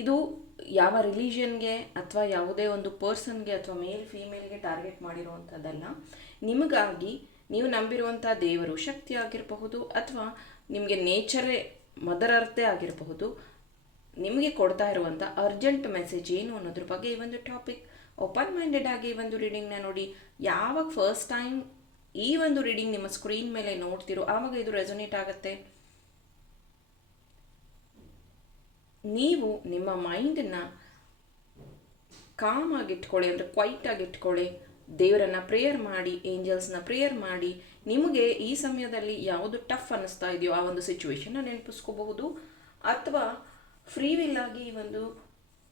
ಇದು ಯಾವ ರಿಲಿಷನ್ಗೆ ಅಥವಾ ಯಾವುದೇ ಒಂದು ಪರ್ಸನ್ಗೆ ಅಥವಾ ಮೇಲ್ ಫೀಮೇಲ್ಗೆ ಟಾರ್ಗೆಟ್ ಮಾಡಿರುವಂಥದ್ದಲ್ಲ, ನಿಮಗಾಗಿ ನೀವು ನಂಬಿರುವಂಥ ದೇವರು ಶಕ್ತಿ ಆಗಿರಬಹುದು ಅಥವಾ ನಿಮಗೆ ನೇಚರೇ ಮದರ್ ಅರ್ಥೇ ಆಗಿರಬಹುದು, ನಿಮಗೆ ಕೊಡ್ತಾ ಇರುವಂಥ ಅರ್ಜೆಂಟ್ ಮೆಸೇಜ್ ಏನು ಅನ್ನೋದ್ರ ಬಗ್ಗೆ ಈ ಒಂದು ಟಾಪಿಕ್ ಓಪನ್ ಮೈಂಡೆಡ್ ಆಗಿ ಈ ಒಂದು ರೀಡಿಂಗ್ನ ನೋಡಿ. ಯಾವಾಗ ಫಸ್ಟ್ ಟೈಮ್ ಈ ಒಂದು ರೀಡಿಂಗ್ ನಿಮ್ಮ ಸ್ಕ್ರೀನ್ ಮೇಲೆ ನೋಡ್ತಿರೋ, ಆವಾಗ ಇದು ರೆಸೊನೇಟ್ ಆಗುತ್ತೆ? ನೀವು ನಿಮ್ಮ ಮೈಂಡನ್ನು ಕಾಮ್ ಆಗಿಟ್ಕೊಳ್ಳಿ ಅಂದರೆ ಕ್ವೈಟ್ ಆಗಿಟ್ಕೊಳ್ಳಿ. ದೇವರನ್ನ ಪ್ರೇಯರ್ ಮಾಡಿ ಏಂಜಲ್ಸ್ನ ಪ್ರೇಯರ್ ಮಾಡಿ. ನಿಮಗೆ ಈ ಸಮಯದಲ್ಲಿ ಯಾವುದು ಟಫ್ ಅನ್ನಿಸ್ತಾ ಇದೆಯೋ ಆ ಒಂದು ಸಿಚುವೇಶನ್ನ ನೆನಪಿಸ್ಕೋಬಹುದು. ಅಥವಾ ಫ್ರೀ ವಿಲ್ ಆಗಿ ಈ ಒಂದು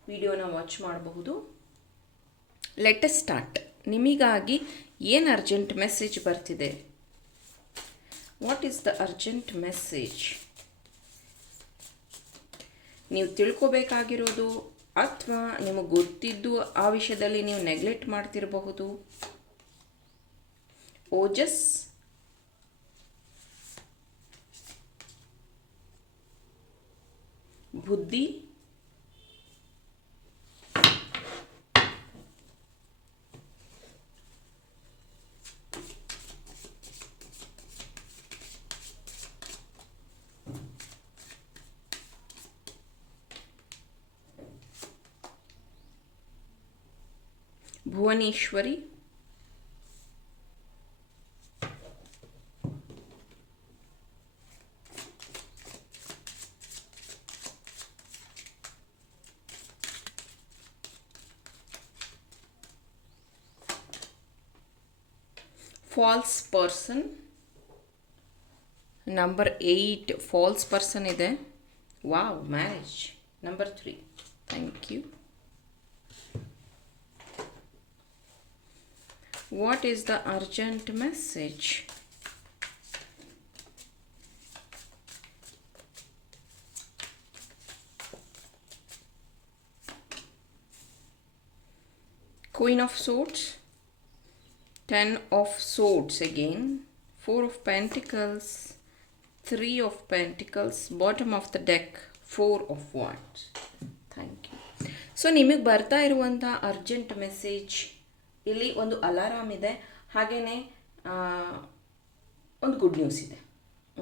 ವಿಡಿಯೋನ ವಾಚ್ ಮಾಡಬಹುದು. ಲೆಟೆಸ್ಟ್ ಸ್ಟಾರ್ಟ್ ನಿಮಗಾಗಿ ಏನು ಅರ್ಜೆಂಟ್ ಮೆಸೇಜ್ ಬರ್ತಿದೆ? What is the urgent message ನೀವು ತಿಳ್ಕೊಬೇಕಾಗಿರೋದು ಅಥವಾ ನಿಮಗೆ ಗೊತ್ತಿದ್ದು ಆ ವಿಷಯದಲ್ಲಿ ನೀವು ನೆಗ್ಲೆಕ್ಟ್ ಮಾಡ್ತಿರಬಹುದು? ಓಜಸ್? ಬುದ್ಧಿ? Bhuvaneshwari. False person number eight false person ಇದೆ. Wow marriage number three thank you What is the urgent message? Queen of Swords, Ten of Swords again, Four of Pentacles, Three of Pentacles, bottom of the deck, Four of Wands. Thank you. So ನಿಮಗೆ ಬರ್ತಾ ಇರುವಂಥ urgent message ಇಲ್ಲಿ ಒಂದು alarm ಇದೆ. ಹಾಗೆಯೇ ಒಂದು good news ಇದೆ.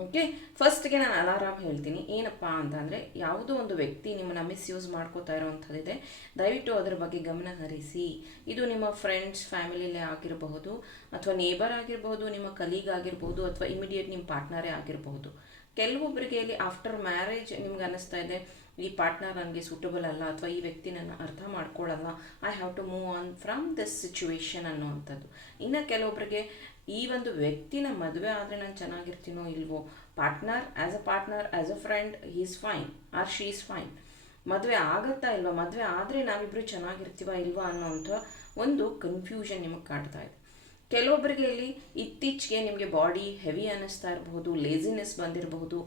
Okay ಫಸ್ಟ್ಗೆ ನಾನು ಅಲಾರಾಮ್ ಹೇಳ್ತೀನಿ. ಏನಪ್ಪ ಅಂತ ಅಂದರೆ ಯಾವುದೋ ಒಂದು ವ್ಯಕ್ತಿ ನಿಮ್ಮನ್ನು ಮಿಸ್ಯೂಸ್ ಮಾಡ್ಕೋತಾ ಇರೋವಂಥದ್ದಿದೆ ದಯವಿಟ್ಟು ಅದರ ಬಗ್ಗೆ ಗಮನ ಹರಿಸಿ. ಇದು ನಿಮ್ಮ ಫ್ರೆಂಡ್ಸ್ ಫ್ಯಾಮಿಲಿಲೇ ಆಗಿರಬಹುದು, ಅಥವಾ ನೇಬರ್ ಆಗಿರಬಹುದು, ನಿಮ್ಮ ಕಲೀಗ್ ಆಗಿರಬಹುದು, ಅಥವಾ ಇಮಿಡಿಯೇಟ್ ನಿಮ್ಮ ಪಾರ್ಟ್ನರೇ ಆಗಿರಬಹುದು. ಕೆಲವೊಬ್ಬರಿಗೆ ಇಲ್ಲಿ ಆಫ್ಟರ್ ಮ್ಯಾರೇಜ್ ನಿಮ್ಗೆ ಅನ್ನಿಸ್ತಾ ಇದೆ, ಈ ಪಾರ್ಟ್ನರ್ ನನಗೆ ಸೂಟಬಲ್ ಅಲ್ಲ ಅಥವಾ ಈ ವ್ಯಕ್ತಿ ನನ್ನ ಅರ್ಥ ಮಾಡ್ಕೊಳ್ಳಲ್ಲ I have to move on from this situation ಅನ್ನುವಂಥದ್ದು. ಇನ್ನು ಕೆಲವೊಬ್ಬರಿಗೆ ಈ ಒಂದು ವ್ಯಕ್ತಿನ ಮದುವೆ ಆದರೆ ನಾನು ಚೆನ್ನಾಗಿರ್ತೀನೋ ಇಲ್ವೋ partner as a partner as a friend is fine or she is fine ಮದುವೆ ಆಗುತ್ತಾ ಇಲ್ವಾ? ಮದುವೆ ಆದರೆ ನಾವಿಬ್ಬರು ಚೆನ್ನಾಗಿರ್ತೀವ ಇಲ್ವಾ ಅನ್ನೋಂಥ ಒಂದು ಕನ್ಫ್ಯೂಷನ್ ನಿಮಗೆ ಕಾಡ್ತಾ ಇದೆ. ಕೆಲವೊಬ್ಬರಿಗೆ ಇಲ್ಲಿ ಇತ್ತೀಚೆಗೆ ನಿಮಗೆ ಬಾಡಿ ಹೆವಿ ಅನ್ನಿಸ್ತಾ ಇರಬಹುದು ಲೇಸಿನೆಸ್ ಬಂದಿರಬಹುದು,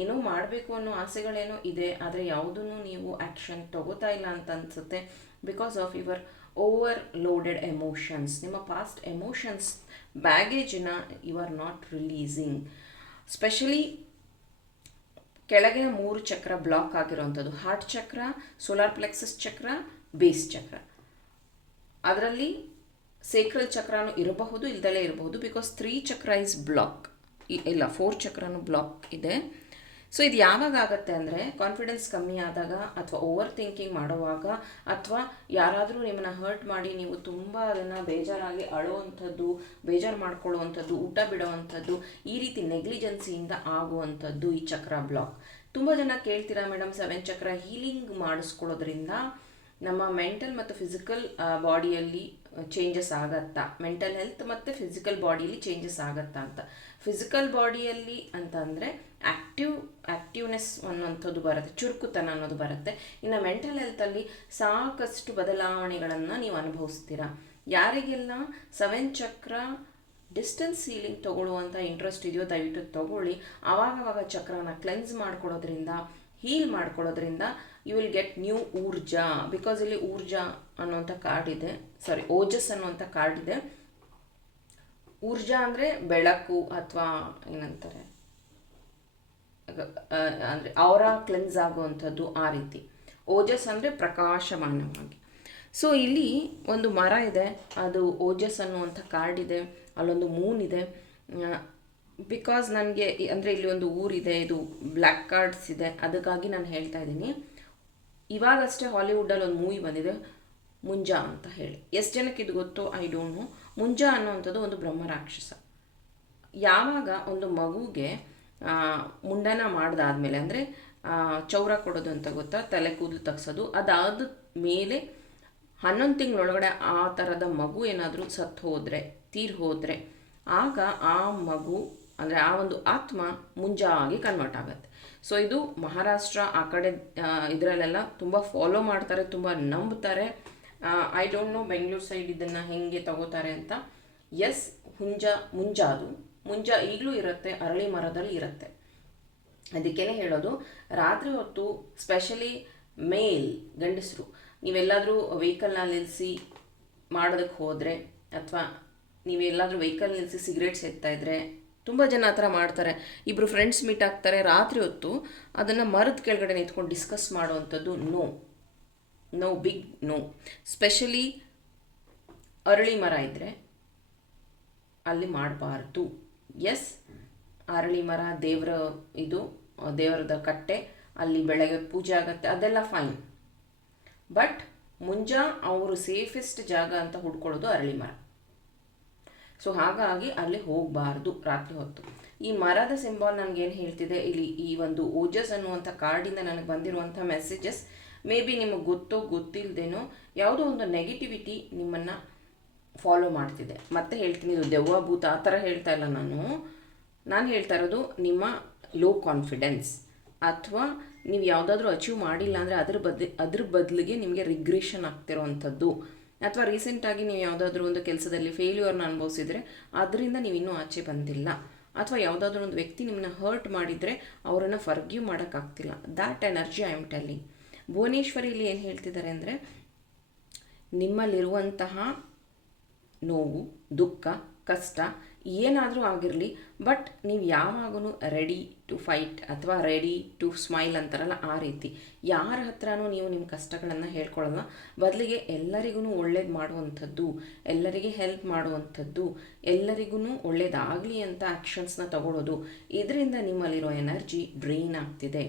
ಏನೋ ಮಾಡಬೇಕು ಅನ್ನೋ ಆಸೆಗಳೇನೋ ಇದೆ, ಆದರೆ ಯಾವುದನ್ನು ನೀವು ಆ್ಯಕ್ಷನ್ ತಗೋತಾ ಇಲ್ಲ ಅಂತ ಅನಿಸುತ್ತೆ because of your overloaded emotions ನಿಮ್ಮ past emotions ಬ್ಯಾಗೇಜನ್ನ you are not releasing specially ಕೆಳಗಿನ ಮೂರು ಚಕ್ರ ಬ್ಲಾಕ್ ಆಗಿರುವಂಥದ್ದು. ಹಾರ್ಟ್ ಚಕ್ರ ಸೋಲಾರ್ ಪ್ಲೆಕ್ಸಸ್ ಚಕ್ರ ಬೇಸ್ ಚಕ್ರ. ಅದರಲ್ಲಿ ಸೇಕ್ರಲ್ ಚಕ್ರನೂ ಇರಬಹುದು ಇಲ್ದಲೇ ಇರಬಹುದು because three chakra is block ಇಲ್ಲ ಫೋರ್ ಚಕ್ರನೂ ಬ್ಲಾಕ್ ಇದೆ ಸೊ ಇದು ಯಾವಾಗ ಆಗುತ್ತೆ ಅಂದರೆ ಕಾನ್ಫಿಡೆನ್ಸ್ ಕಮ್ಮಿ ಆದಾಗ ಅಥವಾ ಓವರ್ ಥಿಂಕಿಂಗ್ ಮಾಡುವಾಗ ಅಥವಾ ಯಾರಾದರೂ ನಿಮ್ಮನ್ನು ಹರ್ಟ್ ಮಾಡಿ ನೀವು ತುಂಬ ಅದನ್ನು ಬೇಜಾರಾಗಿ ಅಳುವಂಥದ್ದು, ಬೇಜಾರು ಮಾಡ್ಕೊಳ್ಳುವಂಥದ್ದು, ಊಟ ಬಿಡೋವಂಥದ್ದು, ಈ ರೀತಿ ನೆಗ್ಲಿಜೆನ್ಸಿಯಿಂದ ಆಗುವಂಥದ್ದು ಈ ಚಕ್ರ ಬ್ಲಾಕ್ ತುಂಬ ಜನ ಕೇಳ್ತೀರಾ ಮೇಡಮ್ ಸೆವೆನ್ ಚಕ್ರ ಹೀಲಿಂಗ್ ಮಾಡಿಸ್ಕೊಳ್ಳೋದ್ರಿಂದ ನಮ್ಮ ಮೆಂಟಲ್ ಮತ್ತು ಫಿಸಿಕಲ್ ಬಾಡಿಯಲ್ಲಿ ಚೇಂಜಸ್ ಆಗತ್ತಾ? ಮೆಂಟಲ್ ಹೆಲ್ತ್ ಮತ್ತು ಫಿಸಿಕಲ್ ಬಾಡಿಯಲ್ಲಿ ಚೇಂಜಸ್ ಆಗತ್ತಾ ಅಂತ. ಫಿಸಿಕಲ್ ಬಾಡಿಯಲ್ಲಿ ಅಂತ ಅಂದರೆ ಆ್ಯಕ್ಟಿವ್ ಆ್ಯಕ್ಟಿವ್ನೆಸ್ ಅನ್ನುವಂಥದ್ದು ಬರುತ್ತೆ. ಚುರುಕುತನ ಅನ್ನೋದು ಬರುತ್ತೆ. ಇನ್ನು ಮೆಂಟಲ್ ಹೆಲ್ತಲ್ಲಿ ಸಾಕಷ್ಟು ಬದಲಾವಣೆಗಳನ್ನು ನೀವು ಅನುಭವಿಸ್ತೀರಾ? ಯಾರಿಗೆಲ್ಲ ಸೆವೆನ್ ಚಕ್ರ ಡಿಸ್ಟೆನ್ಸ್ ಸೀಲಿಂಗ್ ತೊಗೊಳ್ಳುವಂಥ ಇಂಟ್ರೆಸ್ಟ್ ಇದೆಯೋ ದಯವಿಟ್ಟು ತೊಗೊಳ್ಳಿ. ಆವಾಗವಾಗ ಚಕ್ರನ ಕ್ಲೆನ್ಸ್ ಮಾಡ್ಕೊಳ್ಳೋದ್ರಿಂದ ಹೀಲ್ ಮಾಡ್ಕೊಳ್ಳೋದ್ರಿಂದ you will get new Urja. Because ಇಲ್ಲಿ ಊರ್ಜಾ ಅನ್ನುವಂಥ ಕಾರ್ಡ್ ಇದೆ. ಸಾರಿ ಓಜಸ್ ಅನ್ನುವಂಥ ಕಾರ್ಡ್ ಇದೆ. ಊರ್ಜಾ ಅಂದರೆ ಬೆಳಕು ಅಥವಾ ಏನಂತಾರೆ? ಅಂದರೆ ಅವರ ಕ್ಲೆನ್ಸ್ ಆಗುವಂಥದ್ದು ಆ ರೀತಿ. ಓಜಸ್ ಅಂದರೆ ಪ್ರಕಾಶಮಾನವಾಗಿ. ಸೊ ಇಲ್ಲಿ ಒಂದು ಮರ ಇದೆ. ಅದು ಓಜಸ್ ಅನ್ನುವಂಥ ಕಾರ್ಡ್ ಇದೆ. ಅಲ್ಲೊಂದು ಮೂನ್ ಇದೆ. ಬಿಕಾಸ್ ನನಗೆ ಅಂದರೆ ಇಲ್ಲಿ ಒಂದು ಊರಿದೆ, ಇದು ಬ್ಲ್ಯಾಕ್ ಕಾರ್ಡ್ಸ್ ಇದೆ, ಅದಕ್ಕಾಗಿ ನಾನು ಹೇಳ್ತಾ ಇದ್ದೀನಿ. ಇವಾಗಷ್ಟೇ ಹಾಲಿವುಡಲ್ಲಿ ಒಂದು ಮೂವಿ ಬಂದಿದೆ ಮುಂಜಾ ಅಂತ ಹೇಳಿ. ಎಷ್ಟು ಜನಕ್ಕೆ ಇದು ಗೊತ್ತು ಐ ಡೋಂಟ್ ನೋ ಮುಂಜಾ ಅನ್ನೋವಂಥದ್ದು ಒಂದು ಬ್ರಹ್ಮ ರಾಕ್ಷಸ. ಯಾವಾಗ ಒಂದು ಮಗುಗೆ ಮುಂಡನ ಮಾಡಿದಾದ್ಮೇಲೆ, ಅಂದರೆ ಚೌರ ಕೊಡೋದು ಅಂತ ಗೊತ್ತಾ, ತಲೆ ಕೂದಲು ತಗ್ಸೋದು, ಅದಾದ ಮೇಲೆ ಹನ್ನೊಂದು ತಿಂಗಳೊಳಗಡೆ ಆ ಥರದ ಮಗು ಏನಾದರೂ ಸತ್ತು ಹೋದರೆ, ತೀರ್ ಹೋದರೆ, ಆಗ ಆ ಮಗು ಅಂದರೆ ಆ ಒಂದು ಆತ್ಮ ಮುಂಜಾಗಿ ಕನ್ವರ್ಟ್ ಆಗುತ್ತೆ. ಸೊ ಇದು ಮಹಾರಾಷ್ಟ್ರ ಆ ಕಡೆ ಇದರಲ್ಲೆಲ್ಲ ತುಂಬ ಫಾಲೋ ಮಾಡ್ತಾರೆ, ತುಂಬ ನಂಬ್ತಾರೆ. I don't know Bengaluru side ಇದನ್ನು ಹೆಂಗೆ ತಗೋತಾರೆ ಅಂತ. ಎಸ್ ಹುಂಜ, ಮುಂಜಾದು. ಮುಂಜ ಈಗಲೂ ಇರುತ್ತೆ, ಅರಳಿ ಮರದಲ್ಲಿ ಇರುತ್ತೆ. ಅದಕ್ಕೇನೆ ಹೇಳೋದು, ರಾತ್ರಿ ಹೊತ್ತು ಸ್ಪೆಷಲಿ ಮೇಲ್ ಗಂಡಸರು, ನೀವೆಲ್ಲಾದರೂ ವೆಹಿಕಲ್ನ ನಿಲ್ಲಿಸಿ ಮಾಡೋದಕ್ಕೆ ಹೋದರೆ, ಅಥವಾ ನೀವೆಲ್ಲಾದರೂ ವೆಹಿಕಲ್ ನಿಲ್ಲಿಸಿ ಸಿಗರೇಟ್ಸ್ ಎತ್ತಾಯಿದ್ರೆ ತುಂಬ ಜನ ಆ ಥರ ಮಾಡ್ತಾರೆ. ಇಬ್ಬರು ಫ್ರೆಂಡ್ಸ್ ಮೀಟ್ ಆಗ್ತಾರೆ ರಾತ್ರಿ ಹೊತ್ತು. ಅದನ್ನು ಮರದ ಕೆಳಗಡೆ ನಿಂತ್ಕೊಂಡು ಡಿಸ್ಕಸ್ ಮಾಡುವಂಥದ್ದು no no big no specially ಅರಳಿ ಮರ ಇದ್ದರೆ ಅಲ್ಲಿ ಮಾಡಬಾರ್ದು. ಎಸ್ ಅರಳಿ ಮರ, ದೇವರ ಇದು, ದೇವರದ ಕಟ್ಟೆ, ಅಲ್ಲಿ ಬೆಳಗ್ಗೆ ಪೂಜೆ ಆಗುತ್ತೆ, ಅದೆಲ್ಲ ಫೈನ್ ಬಟ್ ಮುಂಜಾ ಅವರು ಸೇಫೆಸ್ಟ್ ಜಾಗ ಅಂತ ಹುಡ್ಕೊಳ್ಳೋದು ಅರಳಿ ಮರ. ಸೊ ಹಾಗಾಗಿ ಅಲ್ಲಿ ಹೋಗಬಾರ್ದು ರಾತ್ರಿ ಹೊತ್ತು. ಈ ಮರದ ಸಿಂಬಾಲ್ ನನಗೇನು ಹೇಳ್ತಿದೆ? ಇಲ್ಲಿ ಈ ಒಂದು ಓಜಸ್ ಅನ್ನುವಂಥ ಕಾರ್ಡಿಂದ ನನಗೆ ಬಂದಿರುವಂಥ ಮೆಸೇಜಸ್ ಮೇ ಬಿ ನಿಮಗೆ ಗೊತ್ತೋ ಗೊತ್ತಿಲ್ಲದೇನೋ ಯಾವುದೋ ಒಂದು ನೆಗೆಟಿವಿಟಿ ನಿಮ್ಮನ್ನು ಫಾಲೋ ಮಾಡ್ತಿದೆ. ಮತ್ತೆ ಹೇಳ್ತೀನಿ, ಇದು ದೆವ್ವ ಭೂತ ಆ ಥರ ಹೇಳ್ತಾ ಇಲ್ಲ ನಾನು. ನಾನು ಹೇಳ್ತಾ ಇರೋದು ನಿಮ್ಮ ಲೋ ಕಾನ್ಫಿಡೆನ್ಸ್ ಅಥವಾ ನೀವು ಯಾವುದಾದ್ರೂ ಅಚೀವ್ ಮಾಡಿಲ್ಲ ಅಂದರೆ ಅದ್ರ ಬದ್ ಅದ್ರ ಬದಲಿಗೆ ನಿಮಗೆ ರಿಗ್ರೆಷನ್ ಆಗ್ತಿರೋವಂಥದ್ದು. ಅಥವಾ ರೀಸೆಂಟಾಗಿ ನೀವು ಯಾವುದಾದ್ರೂ ಒಂದು ಕೆಲಸದಲ್ಲಿ ಫೇಲ್ಯೂರ್ನ ಅನುಭವಿಸಿದರೆ ಅದರಿಂದ ನೀವು ಇನ್ನೂ ಆಚೆ ಬಂದಿಲ್ಲ. ಅಥವಾ ಯಾವುದಾದ್ರೂ ಒಂದು ವ್ಯಕ್ತಿ ನಿಮ್ಮನ್ನ ಹರ್ಟ್ ಮಾಡಿದರೆ ಅವರನ್ನು forgive ಮಾಡೋಕ್ಕಾಗ್ತಿಲ್ಲ. That energy I am telling Bhuvaneshwari ಇಲ್ಲಿ ಏನು ಹೇಳ್ತಿದ್ದಾರೆ ಅಂದರೆ, ನಿಮ್ಮಲ್ಲಿರುವಂತಹ ನೋವು, ದುಃಖ, ಕಷ್ಟ ಏನಾದರೂ ಆಗಿರಲಿ ಬಟ್ ನೀವು ಯಾವಾಗೂ ರೆಡಿ ಟು ಫೈಟ್ ಅಥವಾ ರೆಡಿ ಟು ಸ್ಮೈಲ್ ಅಂತಾರಲ್ಲ ಆ ರೀತಿ. ಯಾರ ಹತ್ರನೂ ನೀವು ನಿಮ್ಮ ಕಷ್ಟಗಳನ್ನು ಹೇಳ್ಕೊಳ್ಳಲ್ಲ. ಬದಲಿಗೆ ಎಲ್ಲರಿಗೂ ಒಳ್ಳೇದು ಮಾಡುವಂಥದ್ದು, ಎಲ್ಲರಿಗೆ ಹೆಲ್ಪ್ ಮಾಡುವಂಥದ್ದು ಎಲ್ಲರಿಗೂ ಒಳ್ಳೇದಾಗಲಿ ಅಂತ ಆ್ಯಕ್ಷನ್ಸ್ನ ತಗೊಳ್ಳೋದು ಇದರಿಂದ ನಿಮ್ಮಲ್ಲಿರೋ ಎನರ್ಜಿ ಡ್ರೈನ್ ಆಗ್ತಿದೆ.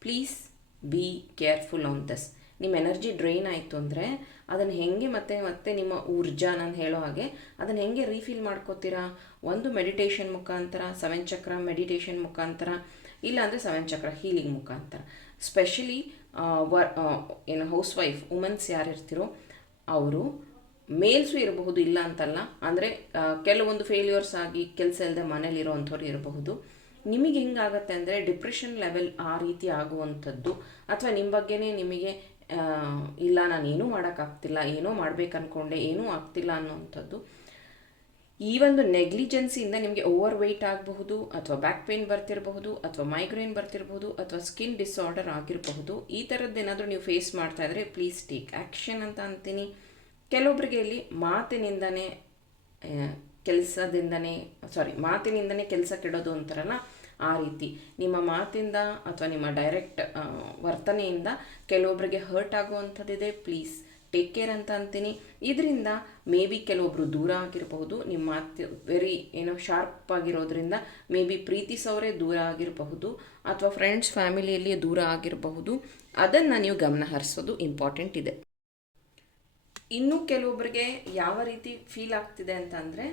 Please be careful on thus ನಿಮ್ಮ ಎನರ್ಜಿ ಡ್ರೈನ್ ಆಯಿತು ಅಂದರೆ ಅದನ್ನು ಹೆಂಗೆ ಮತ್ತೆ ಮತ್ತೆ ನಿಮ್ಮ ಊರ್ಜಾ ನಾನು ಹೇಳೋ ಹಾಗೆ, ಅದನ್ನು ಹೆಂಗೆ ರೀಫಿಲ್ ಮಾಡ್ಕೋತೀರಾ? ಒಂದು ಮೆಡಿಟೇಷನ್ ಮುಖಾಂತರ ಸೆವೆನ್ ಚಕ್ರ ಮೆಡಿಟೇಷನ್ ಮುಖಾಂತರ, ಇಲ್ಲಾಂದರೆ ಸೆವೆನ್ ಚಕ್ರ ಹೀಲಿಂಗ್ ಮುಖಾಂತರ. ಸ್ಪೆಷಲಿ ವರ್ ಏನು ಹೌಸ್ ವೈಫ್ ವುಮೆನ್ಸ್ ಯಾರು ಇರ್ತಿರೋ ಅವರು ಮೇಲ್ಸು ಇರಬಹುದು, ಇಲ್ಲ ಅಂತಲ್ಲ, ಅಂದರೆ ಕೆಲವೊಂದು ಫೇಲ್ಯೂರ್ಸ್ ಆಗಿ ಕೆಲಸ ಇಲ್ಲದೆ ಮನೇಲಿರೋವಂಥವ್ರು ಇರಬಹುದು. ನಿಮಗೆ ಹೆಂಗಾಗತ್ತೆ ಅಂದರೆ ಡಿಪ್ರೆಷನ್ ಲೆವೆಲ್ ಆ ರೀತಿ ಆಗುವಂಥದ್ದು, ಅಥವಾ ನಿಮ್ಮ ಬಗ್ಗೆನೇ ನಿಮಗೆ ಇಲ್ಲ, ನಾನು ಏನೂ ಮಾಡೋಕ್ಕಾಗ್ತಿಲ್ಲ, ಏನೋ ಮಾಡ್ಬೇಕು ಅಂದ್ಕೊಂಡೆ ಏನೂ ಆಗ್ತಿಲ್ಲ ಅನ್ನೋವಂಥದ್ದು ಈ ಒಂದು ನೆಗ್ಲಿಜೆನ್ಸಿಯಿಂದ ನಿಮಗೆ ಓವರ್ ವೆಯ್ಟ್ ಆಗಬಹುದು, ಅಥವಾ ಬ್ಯಾಕ್ ಪೇನ್ ಬರ್ತಿರಬಹುದು, ಅಥವಾ ಮೈಗ್ರೇನ್ ಬರ್ತಿರಬಹುದು, ಅಥವಾ ಸ್ಕಿನ್ ಡಿಸಾರ್ಡರ್ ಆಗಿರಬಹುದು, ಈ ಥರದ್ದೇನಾದರೂ ನೀವು ಫೇಸ್ ಮಾಡ್ತಾ ಇದ್ದರೆ ಪ್ಲೀಸ್ ಟೇಕ್ ಆ್ಯಕ್ಷನ್ ಅಂತ ಅಂತೀನಿ. ಕೆಲವೊಬ್ಬರಿಗೆ ಇಲ್ಲಿ ಮಾತಿನಿಂದನೇ ಕೆಲಸದಿಂದನೇ, ಸಾರಿ, ಮಾತಿನಿಂದನೇ ಕೆಲಸ ಕೆಡೋದು ಅಂತಾರಲ್ಲ ಆ ರೀತಿ. ನಿಮ್ಮ ಮಾತಿಂದ ಅಥವಾ ನಿಮ್ಮ ಡೈರೆಕ್ಟ್ ವರ್ತನೆಯಿಂದ ಕೆಲವೊಬ್ಬರಿಗೆ ಹರ್ಟ್ ಆಗುವಂಥದ್ದಿದೆ ಪ್ಲೀಸ್ ಟೇಕ್ ಕೇರ್ ಅಂತ ಅಂತೀನಿ. ಇದರಿಂದ ಮೇ ಬಿ ಕೆಲವೊಬ್ಬರು ದೂರ ಆಗಿರಬಹುದು, ನಿಮ್ಮ ಮಾತು ವೆರಿ ಏನೋ ಶಾರ್ಪ್ ಆಗಿರೋದ್ರಿಂದ ಮೇ ಬಿ ಪ್ರೀತಿಸೋರೇ ದೂರ ಆಗಿರಬಹುದು ಅಥವಾ ಫ್ರೆಂಡ್ಸ್ ಫ್ಯಾಮಿಲಿಯಲ್ಲಿ ದೂರ ಆಗಿರಬಹುದು. ಅದನ್ನು ನೀವು ಗಮನ ಹರಿಸೋದು ಇಂಪಾರ್ಟೆಂಟ್ ಇದೆ. ಇನ್ನು ಕೆಲವೊಬ್ಬರಿಗೆ ಯಾವ ರೀತಿ ಫೀಲ್ ಆಗ್ತಿದೆ ಅಂತಂದರೆ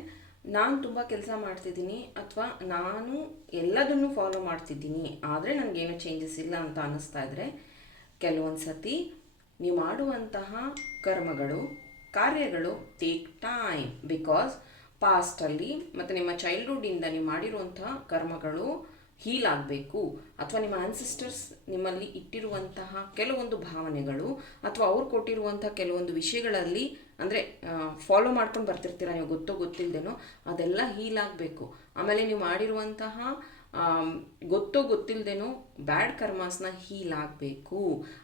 ನಾನು ತುಂಬ ಕೆಲಸ ಮಾಡ್ತಿದ್ದೀನಿ ಅಥವಾ ನಾನು ಎಲ್ಲದನ್ನು ಫಾಲೋ ಮಾಡ್ತಿದ್ದೀನಿ, ಆದರೆ ನನಗೇನು ಚೇಂಜಸ್ ಇಲ್ಲ ಅಂತ ಅನ್ನಿಸ್ತಾ ಇದ್ದರೆ ಕೆಲವೊಂದು ಸತಿ ನೀವು ಮಾಡುವಂತಹ ಕರ್ಮಗಳು, ಕಾರ್ಯಗಳು ಟೇಕ್ ಟೈಮ್ ಬಿಕಾಸ್ ಪಾಸ್ಟಲ್ಲಿ ಮತ್ತು ನಿಮ್ಮ ಚೈಲ್ಡ್ಹುಡ್ಡಿಂದ ನೀವು ಮಾಡಿರುವಂತಹ ಕರ್ಮಗಳು ಹೀಲ್ ಆಗಬೇಕು. ಅಥವಾ ನಿಮ್ಮ ಆನ್ಸಿಸ್ಟರ್ಸ್ ನಿಮ್ಮಲ್ಲಿ ಇಟ್ಟಿರುವಂತಹ ಕೆಲವೊಂದು ಭಾವನೆಗಳು ಅಥವಾ ಅವ್ರು ಕೊಟ್ಟಿರುವಂತಹ ಕೆಲವೊಂದು ವಿಷಯಗಳಲ್ಲಿ ಅಂದರೆ ಫಾಲೋ ಮಾಡ್ಕೊಂಡು ಬರ್ತಿರ್ತೀರ ನೀವು, ಗೊತ್ತೋ ಗೊತ್ತಿಲ್ಲದೇನೋ ಅದೆಲ್ಲ ಹೀಲ್ ಆಗಬೇಕು. ಆಮೇಲೆ ನೀವು ಮಾಡಿರುವಂತಹ ಗೊತ್ತೋ ಗೊತ್ತಿಲ್ಲದೇನೋ ಬ್ಯಾಡ್ ಕರ್ಮಾಸ್ನ ಹೀಲ್ ಆಗಬೇಕು.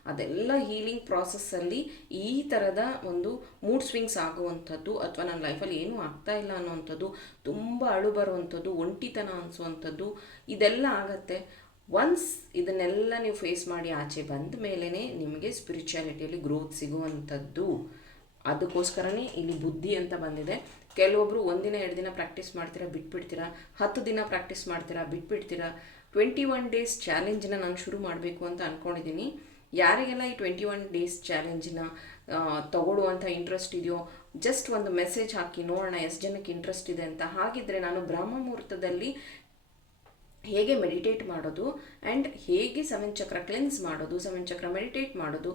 ಅದೆಲ್ಲ ಹೀಲಿಂಗ್ ಪ್ರಾಸೆಸ್ಸಲ್ಲಿ ಈ ಥರದ ಒಂದು ಮೂಡ್ ಸ್ವಿಂಗ್ಸ್ ಆಗುವಂಥದ್ದು, ಅಥವಾ ನನ್ನ ಲೈಫಲ್ಲಿ ಏನೂ ಆಗ್ತಾ ಇಲ್ಲ ಅನ್ನೋವಂಥದ್ದು, ತುಂಬ ಅಳು ಬರುವಂಥದ್ದು, ಒಂಟಿತನ ಅನಿಸುವಂಥದ್ದು, ಇದೆಲ್ಲ ಆಗತ್ತೆ. ಒನ್ಸ್ ಇದನ್ನೆಲ್ಲ ನೀವು ಫೇಸ್ ಮಾಡಿ ಆಚೆ ಬಂದ ಮೇಲೇ ನಿಮಗೆ ಸ್ಪಿರಿಚುಯಾಲಿಟಿಯಲ್ಲಿ ಗ್ರೋತ್ ಸಿಗುವಂಥದ್ದು. ಅದಕ್ಕೋಸ್ಕರನೇ ಇಲ್ಲಿ ಬುದ್ಧಿ ಅಂತ ಬಂದಿದೆ. ಕೆಲವೊಬ್ಬರು ಒಂದಿನ, ಎರಡು ದಿನ ಪ್ರಾಕ್ಟೀಸ್ ಮಾಡ್ತೀರಾ, ಬಿಟ್ಬಿಡ್ತೀರಾ, ಹತ್ತು ದಿನ ಪ್ರಾಕ್ಟೀಸ್ ಮಾಡ್ತೀರಾ, ಬಿಟ್ಬಿಡ್ತೀರಾ ಟ್ವೆಂಟಿ ಒನ್ ಡೇಸ್ ಚಾಲೆಂಜನ್ನ ನಾನು ಶುರು ಮಾಡಬೇಕು ಅಂತ ಅಂದ್ಕೊಂಡಿದ್ದೀನಿ ಯಾರಿಗೆಲ್ಲ ಈ ಟ್ವೆಂಟಿ ಒನ್ ಡೇಸ್ ಚಾಲೆಂಜನ್ನ ತಗೊಳ್ಳುವಂಥ ಇಂಟ್ರೆಸ್ಟ್ ಇದೆಯೋ ಜಸ್ಟ್ ಒಂದು ಮೆಸೇಜ್ ಹಾಕಿ ನೋಡೋಣ ಎಷ್ಟು ಜನಕ್ಕೆ ಇಂಟ್ರೆಸ್ಟ್ ಇದೆ ಅಂತ. ಹಾಗಿದ್ರೆ ನಾನು ಬ್ರಹ್ಮ ಮುಹೂರ್ತದಲ್ಲಿ ಹೇಗೆ ಮೆಡಿಟೇಟ್ ಮಾಡೋದು ಆ್ಯಂಡ್ ಹೇಗೆ ಸೆವೆನ್ ಚಕ್ರ ಕ್ಲೆನ್ಸ್ ಮಾಡೋದು ಸೆವೆನ್ ಚಕ್ರ ಮೆಡಿಟೇಟ್ ಮಾಡೋದು,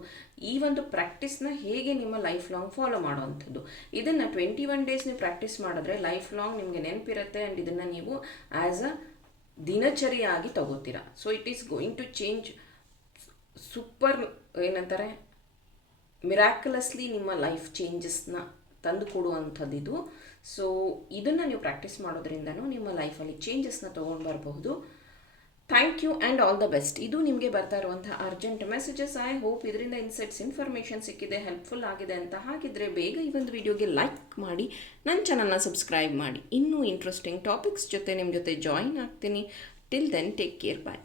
ಈ ಒಂದು ಪ್ರಾಕ್ಟೀಸ್ನ ಹೇಗೆ ನಿಮ್ಮ ಲೈಫ್ ಲಾಂಗ್ ಫಾಲೋ ಮಾಡೋವಂಥದ್ದು. ಇದನ್ನು ಟ್ವೆಂಟಿ ಒನ್ ಡೇಸ್ ನೀವು ಪ್ರಾಕ್ಟೀಸ್ ಮಾಡಿದ್ರೆ ಲೈಫ್ ಲಾಂಗ್ ನಿಮಗೆ ನೆನಪಿರುತ್ತೆ ಆ್ಯಂಡ್ ಇದನ್ನು ನೀವು ಆ್ಯಸ್ ಅ ದಿನಚರಿಯಾಗಿ ತಗೋತೀರಾ. So it is going to change super ಏನಂತಾರೆ ಮಿರಾಕ್ಯುಲಸ್ಲಿ ನಿಮ್ಮ ಲೈಫ್ ಚೇಂಜಸ್ನ ತಂದು ಕೊಡುವಂಥದ್ದು ಇದು ಸೊ ಇದನ್ನು ನೀವು ಪ್ರಾಕ್ಟೀಸ್ ಮಾಡೋದ್ರಿಂದನೂ ನಿಮ್ಮ ಲೈಫಲ್ಲಿ ಚೇಂಜಸ್ನ ತೊಗೊಂಡು ಬರಬಹುದು thank you and all the best ಇದು ನಿಮಗೆ ಬರ್ತಾ ಇರುವಂಥ ಅರ್ಜೆಂಟ್ ಮೆಸೇಜಸ್ ಐ ಹೋಪ್ ಇದರಿಂದ ಇನ್ಸೈಟ್ಸ್ ಇನ್ಫಾರ್ಮೇಷನ್ ಸಿಕ್ಕಿದೆ ಹೆಲ್ಪ್ಫುಲ್ ಆಗಿದೆ ಅಂತ ಹಾಗಿದ್ರೆ ಬೇಗ ಈ ಒಂದು ವಿಡಿಯೋಗೆ ಲೈಕ್ ಮಾಡಿ ನನ್ನ ಚಾನಲ್ನ ಸಬ್ಸ್ಕ್ರೈಬ್ ಮಾಡಿ. ಇನ್ನೂ ಇಂಟ್ರೆಸ್ಟಿಂಗ್ ಟಾಪಿಕ್ಸ್ ಜೊತೆ ನಿಮ್ಮ ಜೊತೆ ಜಾಯಿನ್ ಆಗ್ತೀನಿ. Till then take care bye